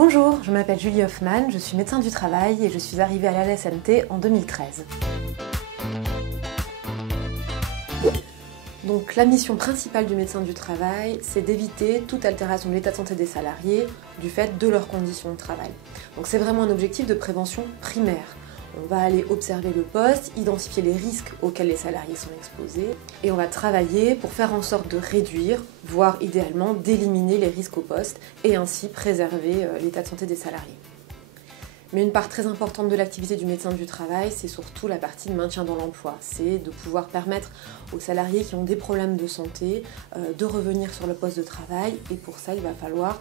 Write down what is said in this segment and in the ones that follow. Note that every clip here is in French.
Bonjour, je m'appelle Julie Hoffman, je suis médecin du travail et je suis arrivée à l'ALSMT en 2013. Donc la mission principale du médecin du travail, c'est d'éviter toute altération de l'état de santé des salariés du fait de leurs conditions de travail. Donc c'est vraiment un objectif de prévention primaire. On va aller observer le poste, identifier les risques auxquels les salariés sont exposés et on va travailler pour faire en sorte de réduire, voire idéalement d'éliminer les risques au poste et ainsi préserver l'état de santé des salariés. Mais une part très importante de l'activité du médecin du travail, c'est surtout la partie de maintien dans l'emploi. C'est de pouvoir permettre aux salariés qui ont des problèmes de santé de revenir sur le poste de travail et pour ça il va falloir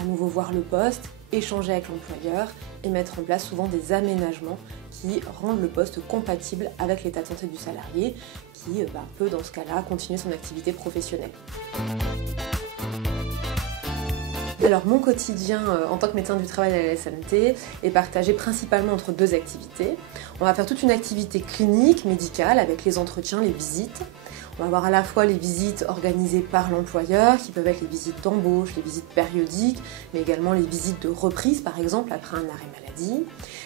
à nouveau voir le poste, échanger avec l'employeur et mettre en place souvent des aménagements qui rendent le poste compatible avec l'état de santé du salarié qui peut dans ce cas-là continuer son activité professionnelle. Alors mon quotidien en tant que médecin du travail à la LSMT est partagé principalement entre deux activités. On va faire toute une activité clinique, médicale, avec les entretiens, les visites. On va avoir à la fois les visites organisées par l'employeur, qui peuvent être les visites d'embauche, les visites périodiques, mais également les visites de reprise, par exemple, après un arrêt maladie,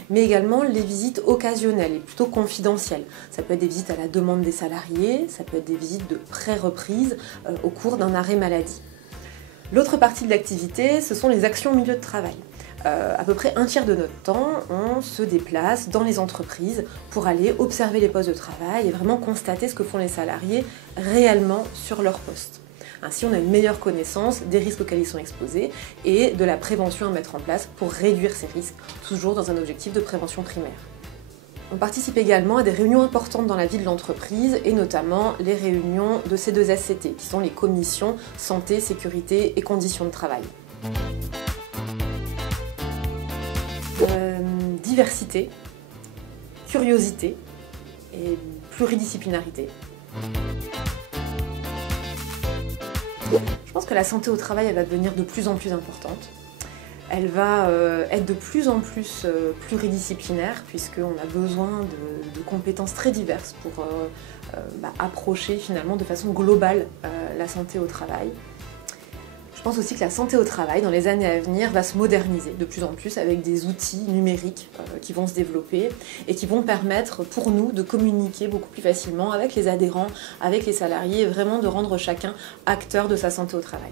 mais également les visites occasionnelles et plutôt confidentielles. Ça peut être des visites à la demande des salariés, ça peut être des visites de pré-reprise au cours d'un arrêt maladie. L'autre partie de l'activité, ce sont les actions au milieu de travail. À peu près un tiers de notre temps, on se déplace dans les entreprises pour aller observer les postes de travail et vraiment constater ce que font les salariés réellement sur leur poste. Ainsi, on a une meilleure connaissance des risques auxquels ils sont exposés et de la prévention à mettre en place pour réduire ces risques, toujours dans un objectif de prévention primaire. On participe également à des réunions importantes dans la vie de l'entreprise et notamment les réunions de C2SCT, qui sont les commissions santé, sécurité et conditions de travail. Diversité, curiosité et pluridisciplinarité. Je pense que la santé au travail elle va devenir de plus en plus importante. Elle va être de plus en plus pluridisciplinaire puisqu'on a besoin de compétences très diverses pour approcher finalement de façon globale la santé au travail. Je pense aussi que la santé au travail, dans les années à venir, va se moderniser de plus en plus avec des outils numériques qui vont se développer et qui vont permettre pour nous de communiquer beaucoup plus facilement avec les adhérents, avec les salariés et vraiment de rendre chacun acteur de sa santé au travail.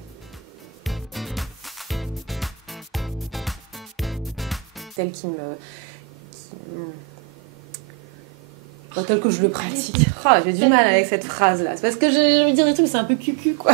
Tel que je le pratique. Oh, j'ai du mal avec cette phrase-là. C'est parce que je veux dire des trucs, c'est un peu cucu, quoi.